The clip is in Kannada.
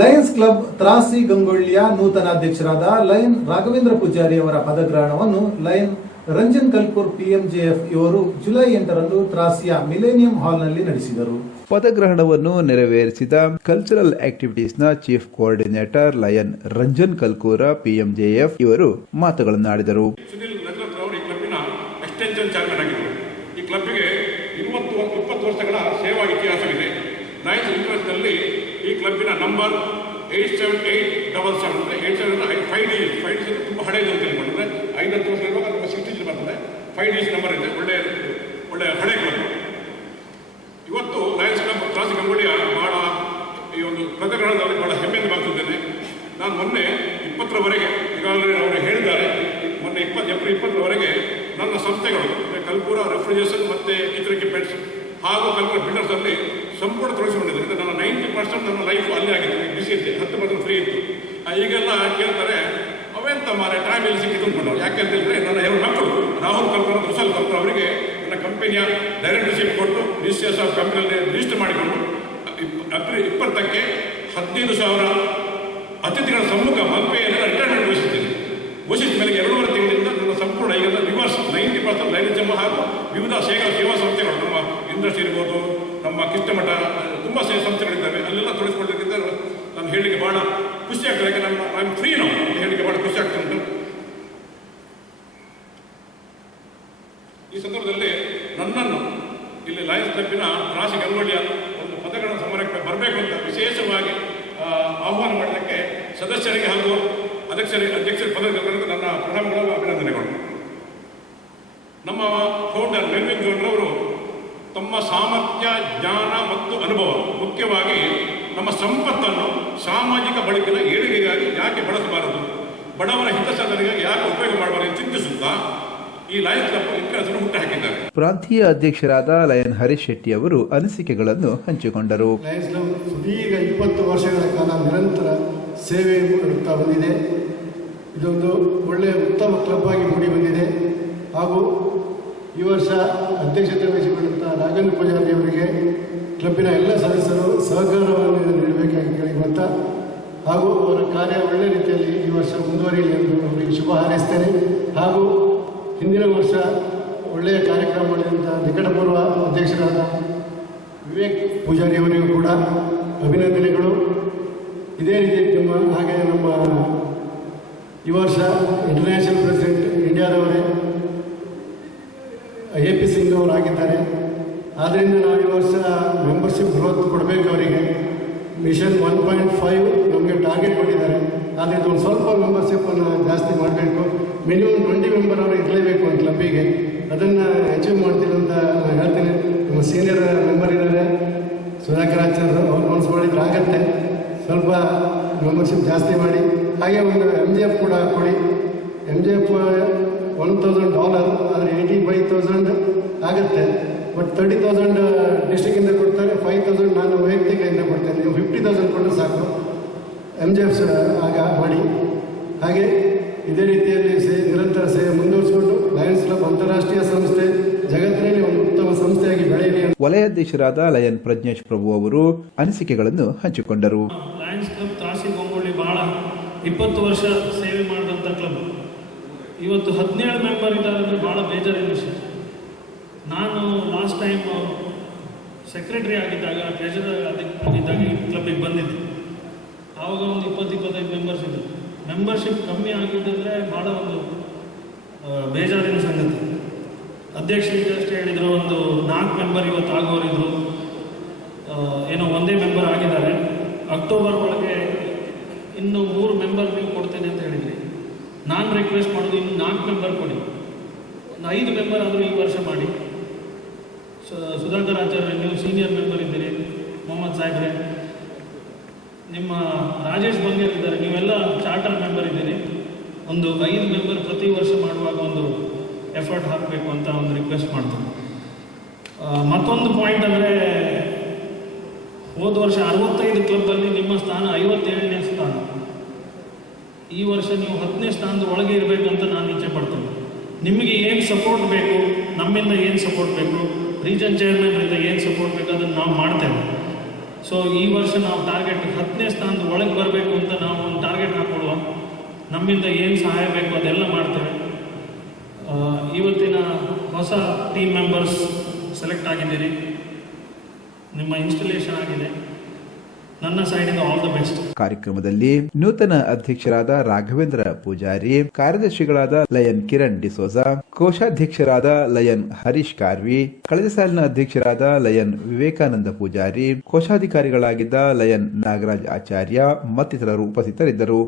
ಲಯನ್ಸ್ ಕ್ಲಬ್ ತ್ರಾಸಿ ಗಂಗೊಳ್ಳಿಯ ನೂತನ ಅಧ್ಯಕ್ಷರಾದ ಲಯನ್ ರಾಘವೇಂದ್ರ ಪೂಜಾರಿ ಅವರ ಪದಗ್ರಹಣವನ್ನು ಲಯನ್ ರಂಜನ್ ಕಲ್ಪುರ್ ಪಿಎಂಜೆಎಫ್ ಇವರು ಜುಲೈ ಎಂಟರಂದು ತ್ರಾಸಿಯ ಮಿಲೇನಿಯಂ ಹಾಲ್ನಲ್ಲಿ ನಡೆಸಿದರು. ಪದಗ್ರಹಣವನ್ನು ನೆರವೇರಿಸಿದ cultural ಆಕ್ಟಿವಿಟೀಸ್ನ chief coordinator lion Ranjan Kalkura PMJF ಇವರು ಮಾತುಗಳನ್ನಾಡಿದರು. ಈ ಕ್ಲಬ್ಗೆ ಎಕ್ಸ್ಟೆನ್ಷನ್ ಚೇರ್ಮನ್ ಆಗಿದ್ದರು. ಈ ಕ್ಲಬ್ಬಿಗೆ ಇಪ್ಪತ್ತು ಇಪ್ಪತ್ತು ವರ್ಷಗಳ ಸೇವಾ ಇತಿಹಾಸವಿದೆ. ಲಯನ್ಸ್ ಇಂಟ್ರೆಸ್ಟ್ನಲ್ಲಿ ಈ ಕ್ಲಬ್ಬಿನ number eight seven eight double seven ಅಂದರೆ eight seven five D five D ತುಂಬ ಹಳೆ ಅಂತ ಮಾಡಿದ್ರೆ ಐದತ್ತು ವರ್ಷ ಇರುವಾಗ ತುಂಬ ಸಿಕ್ಸ್ಟಿ ಬರ್ತದೆ. ಫೈವ್ ಡೀಸ್ ನಂಬರ್ ಇದೆ. ಒಳ್ಳೆಯ ಒಳ್ಳೆಯ ಹಳೆ ಕ್ಲಬ್. ಇವತ್ತು ಲಯನ್ಸ್ ಕ್ಲಬ್ ಕ್ಲಾಸ್ ಗಂಗೋಳಿಯ ಭಾಳ ಈ ಒಂದು ಪ್ರಕರಣದಲ್ಲಿ ಭಾಳ ಹೆಮ್ಮೆಯಿಂದ ಬರ್ತಿದ್ದೇನೆ ನಾನು ಮೊನ್ನೆ ಇಪ್ಪತ್ತರವರೆಗೆ ಈಗಾಗಲೇ ಅವರು ಹೇಳಿದ್ದಾರೆ. ಮೊನ್ನೆ ಇಪ್ಪತ್ತು, ಏಪ್ರಿಲ್ ಇಪ್ಪತ್ತರವರೆಗೆ ನನ್ನ ಸಂಸ್ಥೆಗಳು, ಅಂದ್ರೆ ಕಲ್ಪೂರ, ರೆಫ್ರಿಜರೇಷನ್ ಮತ್ತು ಕಿಚನ್ ಎಕ್ವಿಪ್ಮೆಂಟ್ಸ್ ಹಾಗೂ ಕಲ್ಪೂರ ಬಿಲ್ಡರ್ಸ್ ಅಲ್ಲಿ ಸಂಪೂರ್ಣ ತೊಡಗಿಸಿಕೊಂಡಿದ್ದೆ ನನ್ನ ನೈಂಟಿ ಪರ್ಸೆಂಟ್ ನನ್ನ ಲೈಫ್ ಅಲ್ಲಿ ಆಗಿತ್ತು. ಬಿಸಿ ಇತ್ತು ಹತ್ತು ಪರ್ಸೆಂಟ್ ಫ್ರೀ ಇತ್ತು. ಈಗೆಲ್ಲ ಕೇಳ್ತಾರೆ, ಅವೆಂತ ಮಾರೆ ಟೈಮ್ ಇಲ್ಲಿ ಸಿಕ್ಕಿ ಅಂದ್ಕೊಂಡು ಯಾಕೆಂತ ಹೇಳಿದ್ರೆ ನನ್ನ ಎರಡು ಮಕ್ಕಳು, ರಾಹುಲ್ ಕಲ್ಪನ ಕುಶಲ್ ಕಲ್ಪನ ಅವರಿಗೆ ನನ್ನ ಕಂಪನಿಯ ಡೈರೆಕ್ಟರ್ಶಿಪ್ ಕೊಟ್ಟು ರಿಜಿಸ್ಟ್ರೇಷನ್ ಆಫ್ ಕಂಪನಿಯಲ್ಲಿ ರಿಜಿಸ್ಟರ್ ಮಾಡಿಕೊಂಡು ಏಪ್ರಿಲ್ ಇಪ್ಪತ್ತಕ್ಕೆ ಹದಿನೈದು ಸಾವಿರ ಅತಿಥಿಗಳ ಸಮ್ಮುಖ ಮಲ್ಪೆಯನ್ನು ರಿಟೈರ್ಮೆಂಟ್ ಘೋಷಿಸಿದ್ದೇನೆ. ಘೋಷಿಸಿದ ಮೇಲೆ ಎರಡೂವರೆ ತಿಂಗಳಿಂದ ನನ್ನ ಸಂಪೂರ್ಣ ಈಗ ರಿವರ್ಸ್ ನೈಂಟಿ ಪರ್ಸೆಂಟ್ ಜಮ್ಮ ಹಾಗೂ ವಿವಿಧ ಸೇವಾ ಸೇವಾ ಸಂಸ್ಥೆಗಳು ನಮ್ಮ ಇಂಡಸ್ಟ್ರಿ ಇರ್ಬೋದು ನಮ್ಮ ಕಿತ್ತಮಠ ತುಂಬ ಸೇ ಸಂಸ್ಥೆಗಳಿದ್ದಾವೆ ಅಲ್ಲೆಲ್ಲ ತೊಡಗಿಸ್ಕೊಳ್ಬೇಕಿದ್ದ ನಮ್ಮ ಹೇಳಿಕೆ ಭಾಳ ಖುಷಿ ಆಗ್ತದೆ. ಯಾಕೆ ನಮ್ಮ ಐ ಫ್ರೀ ನಾವು ಹೇಳಿಕೆ ಭಾಳ ಖುಷಿ ಆಗ್ತಾ ಉಂಟು ಈ ಸಂದರ್ಭದಲ್ಲಿ ನನ್ನನ್ನು ಇಲ್ಲಿ ಲಯನ್ಸ್ ಕ್ಲಬ್ಬಿನ ರಾಶಿ ಗಂಗೋಳಿಯ ಒಂದು ಪದಗಳ ಸಮಾರಂಭಕ್ಕೆ ಬರಬೇಕು ಅಂತ ವಿಶೇಷವಾಗಿ ಆಹ್ವಾನ ಮಾಡಿದ್ದಕ್ಕೆ ಸದಸ್ಯರಿಗೆ ಹಾಗೂ ಅಧ್ಯಕ್ಷರಿಗೆ, ಅಧ್ಯಕ್ಷರ ಪದಗಳಿಗೆ ನನ್ನ ಪ್ರಣಾಮಗಳು, ಅಭಿನಂದನೆಗಳು. ನಮ್ಮ ಫೌಂಡರ್ ಮೆಲ್ವಿನ್ ಜೋನ್ರವರು ತಮ್ಮ ಸಾಮರ್ಥ್ಯ ಜ್ಞಾನ ಮತ್ತು ಅನುಭವ. ಮುಖ್ಯವಾಗಿ ನಮ್ಮ ಸಂಪತ್ತನ್ನು ಸಾಮಾಜಿಕ ಬಳಕೆಯ ಏಳಿಗೆಗಾಗಿ ಯಾಕೆ ಬಳಸಬಾರದು? ಬಡವರ ಹಿತಸಾಧನೆಗಾಗಿ ಯಾಕೆ ಉಪಯೋಗ ಮಾಡಬಾರದು ಎಂದು ಚಿಂತಿಸುತ್ತಾ? ಈ ಲಯನ್ ಕ್ಲಬ್ ಹುಟ್ಟು ಹಾಕಿದ್ದಾರೆ. ಪ್ರಾಂತೀಯ ಅಧ್ಯಕ್ಷರಾದ ಲಯನ್ ಹರೀಶ್ ಶೆಟ್ಟಿ ಅವರು ಅನಿಸಿಕೆಗಳನ್ನು ಹಂಚಿಕೊಂಡರು. ಲಯನ್ಸ್ ಕ್ಲಬ್ ಸುದೀರ್ಘ ಇಪ್ಪತ್ತು ವರ್ಷಗಳ ಕಾಲ ನಿರಂತರ ಸೇವೆ ಮಾಡುತ್ತಾ ಬಂದಿದೆ. ಇದೊಂದು ಒಳ್ಳೆಯ ಉತ್ತಮ ಕ್ಲಬ್ ಆಗಿ ಮೂಡಿ ಬಂದಿದೆ. ಹಾಗೂ ಈ ವರ್ಷ ಅಧ್ಯಕ್ಷತೆ ವಹಿಸಿಕೊಂಡಂಥ ನಾಗೇಂದ್ರ ಪೂಜಾರಿ ಅವರಿಗೆ ಕ್ಲಬ್ಬಿನ ಎಲ್ಲ ಸದಸ್ಯರು ಸಹಕಾರವನ್ನು ನೀಡಬೇಕಾಗಿ ಕೇಳಿಕೊಳ್ತಾ ಹಾಗೂ ಅವರ ಕಾರ್ಯ ಒಳ್ಳೆ ರೀತಿಯಲ್ಲಿ ಈ ವರ್ಷ ಮುಂದುವರಿಯಲಿ ಎಂದು ಅವರಿಗೆ ಶುಭ ಹಾರೈಸ್ತೇನೆ. ಹಾಗೂ ಹಿಂದಿನ ವರ್ಷ ಒಳ್ಳೆಯ ಕಾರ್ಯಕ್ರಮ ಮಾಡಿದಂಥ ನಿಕಟಪೂರ್ವ ಅಧ್ಯಕ್ಷರಾದ ವಿವೇಕ್ ಪೂಜಾರಿ ಅವರಿಗೂ ಕೂಡ ಅಭಿನಂದನೆಗಳು. ಇದೇ ರೀತಿ ನಿಮ್ಮ, ಹಾಗೆ ನಮ್ಮ ಈ ವರ್ಷ ಇಂಟರ್ನ್ಯಾಷನಲ್ ಪ್ರೆಸಿಡೆಂಟ್ ಇಂಡಿಯಾದವರೇ ಅವರಾಗಿದ್ದಾರೆ ಆದ್ದರಿಂದ ನಾವು ಈ ವರ್ಷ ಮೆಂಬರ್ಶಿಪ್ ಗ್ರೋತ್ ಕೊಡಬೇಕು ಅವರಿಗೆ. ಮಿಷನ್ ಒನ್ ಪಾಯಿಂಟ್ ಫೈವ್ ನಮಗೆ ಟಾರ್ಗೆಟ್ ಕೊಟ್ಟಿದ್ದಾರೆ. ಆದರೆ ಇದೊಂದು ಸ್ವಲ್ಪ ಮೆಂಬರ್ಶಿಪ್ಪನ್ನು ಜಾಸ್ತಿ ಮಾಡಬೇಕು. ಮಿನಿಮಮ್ ಟ್ವೆಂಟಿ ಮೆಂಬರ್ ಅವರು ಇರಲೇಬೇಕು ಒಂದು ಕ್ಲಬ್ಬಿಗೆ ಅದನ್ನು ಅಚೀವ್ ಮಾಡ್ತೀನಿ ಅಂತ ನಾನು ಹೇಳ್ತೀನಿ. ನಮ್ಮ ಸೀನಿಯರ್ ಮೆಂಬರ್ ಇದ್ದಾರೆ. ಸುಧಾಕರ್ ಆಚಾರ್ಯರು ಅವ್ರು ಮನಸ್ಸು ಮಾಡಿದ್ರೆ ಆಗತ್ತೆ. ಸ್ವಲ್ಪ ಮೆಂಬರ್ಶಿಪ್ ಜಾಸ್ತಿ ಮಾಡಿ. ಹಾಗೆ ಒಂದು ಎಂ ಜಿ ಎಫ್ ಕೂಡ ಕೊಡಿ. M G F one thousand dollar ಆದರೆ ಏಯ್ಟಿ ಫೈವ್ ತೌಸಂಡ್ ಆಗುತ್ತೆ. ಬಟ್ ತರ್ಟಿ ತೌಸಂಡ್ ಡಿಸ್ಟಿಕ್ಕಿಂದ ಕೊಡ್ತಾರೆ ಫೈವ್ ತೌಸಂಡ್ ನಾನು ವೈಯಕ್ತಿಕದಿಂದ ಕೊಡ್ತೇನೆ. ನೀವು ಫಿಫ್ಟಿ ತೌಸಂಡ್ ಕೊಟ್ಟರೆ ಸಾಕು. ಎಂ ಜಿ ಎಫ್ ಆಗ ಮಾಡಿ. ಹಾಗೆ ಇದೇ ರೀತಿಯಲ್ಲಿ ಸೇ ನಿರಂತರ ಸೇವೆ ಮುಂದುವರಿಸಿಕೊಂಡು ಲಯನ್ಸ್ ಕ್ಲಬ್ ಅಂತಾರಾಷ್ಟ್ರೀಯ ಸಂಸ್ಥೆ ಜಗತ್ತಿನಲ್ಲಿ ಒಂದು ಉತ್ತಮ ಸಂಸ್ಥೆಯಾಗಿ ಬೆಳೆಯಲಿ ವಲಯಾಧೀಶರಾದ ವಲಯಾಧ್ಯಕ್ಷರಾದ ಲಯನ್ ಪ್ರಜ್ಞೇಶ್ ಪ್ರಭು ಅವರು ಅನಿಸಿಕೆಗಳನ್ನು ಹಂಚಿಕೊಂಡರು. ಲಯನ್ಸ್ ಕ್ಲಬ್ ತಾಸಿ ಗೊಂಗೊಳ್ಳಿ ಬಹಳ ಇಪ್ಪತ್ತು ವರ್ಷ ಸೇವೆ ಮಾಡಿದಂಥ ಕ್ಲಬ್ ಇವತ್ತು ಹದಿನೇಳು ಮೆಂಬರ್ ಇದ್ದಾರೆ ಅಂದರೆ ಭಾಳ ಬೇಜಾರಿನ ವಿಷಯ ನಾನು ಲಾಸ್ಟ್ ಟೈಮ್ ಸೆಕ್ರೆಟರಿ ಆಗಿದ್ದಾಗ ಟ್ರೆಜರರ್ ಆಗಿದ್ದಾಗ ಈ ಕ್ಲಬ್ಬಿಗೆ ಬಂದಿದ್ದೆ. ಆವಾಗ ಒಂದು ಇಪ್ಪತ್ತು, ಇಪ್ಪತ್ತೈದು ಮೆಂಬರ್ಸ್ ಇದ್ದರು ಮೆಂಬರ್ಶಿಪ್ ಕಮ್ಮಿ ಆಗಿದ್ದಂದರೆ ಭಾಳ ಒಂದು ಬೇಜಾರಿನ ಸಂಗತಿ. ಅಧ್ಯಕ್ಷರಿಗೆ ಅಷ್ಟೇ ಹೇಳಿದರು, ಒಂದು ನಾಲ್ಕು ಮೆಂಬರ್ ಇವತ್ತು ಆಗೋರಿದ್ರು ಏನೋ ಒಂದೇ ಮೆಂಬರ್ ಆಗಿದ್ದಾರೆ. ಅಕ್ಟೋಬರ್ ಒಳಗೆ ಇನ್ನು ಮೂರು ಮೆಂಬರ್ ನೀವು ಕೊಡ್ತೇನೆ ಅಂತ ಹೇಳಿದ್ರಿ. ನಾನು ರಿಕ್ವೆಸ್ಟ್ ಮಾಡೋದು ಇನ್ನು ನಾಲ್ಕು ಮೆಂಬರ್ ಕೊಡಿ. ಒಂದು ಐದು ಮೆಂಬರ್ ಆದರೂ ಈ ವರ್ಷ ಮಾಡಿ. ಸುಧಾಕರ್ ಆಚಾರ್ಯ, ನೀವು ಸೀನಿಯರ್ ಮೆಂಬರ್ ಇದ್ದೀರಿ, ಮೊಹಮ್ಮದ್ ಸಾಹೇಬ್ರೆ. ನಿಮ್ಮ ರಾಜೇಶ್ ಬಂಗೇರ್ ಇದ್ದಾರೆ, ನೀವೆಲ್ಲ ಚಾರ್ಟರ್ ಮೆಂಬರ್ ಇದ್ದೀರಿ. ಒಂದು ಐದು ಮೆಂಬರ್ ಪ್ರತಿ ವರ್ಷ ಮಾಡುವಾಗ ಒಂದು ಎಫರ್ಟ್ ಹಾಕಬೇಕು ಅಂತ ಒಂದು ರಿಕ್ವೆಸ್ಟ್ ಮಾಡ್ತೀನಿ. ಮತ್ತೊಂದು ಪಾಯಿಂಟ್ ಅಂದರೆ, ಹೋದ ವರ್ಷ ಅರವತ್ತೈದು ಕ್ಲಬ್ಬಲ್ಲಿ ನಿಮ್ಮ ಸ್ಥಾನ ಐವತ್ತೇಳನೇ ಸ್ಥಾನ. ಈ ವರ್ಷ ನೀವು ಹತ್ತನೇ ಸ್ಥಾನದ ಒಳಗೆ ಇರಬೇಕು ಅಂತ ನಾನು ಇಚ್ಛೆ ಪಡ್ತೇನೆ. ನಿಮಗೆ ಏನು ಸಪೋರ್ಟ್ ಬೇಕು, ನಮ್ಮಿಂದ ಏನು ಸಪೋರ್ಟ್ ಬೇಕು? ರೀಜನ್ ಚೇರ್ಮನ್ರಿಂದ ಏನು ಸಪೋರ್ಟ್ ಬೇಕು ಅದನ್ನು ನಾವು ಮಾಡ್ತೇವೆ. ಸೊ ಈ ವರ್ಷ ನಾವು ಟಾರ್ಗೆಟ್ ಹತ್ತನೇ ಸ್ಥಾನದ ಒಳಗೆ ಬರಬೇಕು ಅಂತ ನಾವು ಒಂದು ಟಾರ್ಗೆಟ್ ಹಾಕ್ಕೊಡುವ ನಮ್ಮಿಂದ ಏನು ಸಹಾಯ ಬೇಕು ಅದೆಲ್ಲ ಮಾಡ್ತೇವೆ. ಇವತ್ತಿನ ಹೊಸ ಟೀಮ್ ಮೆಂಬರ್ಸ್ ಸೆಲೆಕ್ಟ್ ಆಗಿದ್ದೀರಿ. ನಿಮ್ಮ ಇನ್ಸ್ಟಲೇಷನ್ ಆಗಿದೆ. ನನ್ನ ಸೈಡಿಂದ ಆಲ್ ದ ಬೆಸ್ಟ್ ಕಾರ್ಯಕ್ರಮದಲ್ಲಿ ನೂತನ ಅಧ್ಯಕ್ಷರಾದ ರಾಘವೇಂದ್ರ ಪೂಜಾರಿ, ಕಾರ್ಯದರ್ಶಿಗಳಾದ ಲಯನ್ ಕಿರಣ್ ಡಿಸೋಜಾ, ಕೋಶಾಧ್ಯಕ್ಷರಾದ ಲಯನ್ ಹರೀಶ್ ಕಾರ್ವಿ, ಕಳೆದ ಸಾಲಿನ ಅಧ್ಯಕ್ಷರಾದ ಲಯನ್ ವಿವೇಕಾನಂದ ಪೂಜಾರಿ, ಕೋಶಾಧಿಕಾರಿಗಳಾಗಿದ್ದ ಲಯನ್ ನಾಗರಾಜ್ ಆಚಾರ್ಯ ಮತ್ತಿತರರು ಉಪಸ್ಥಿತರಿದ್ದರು.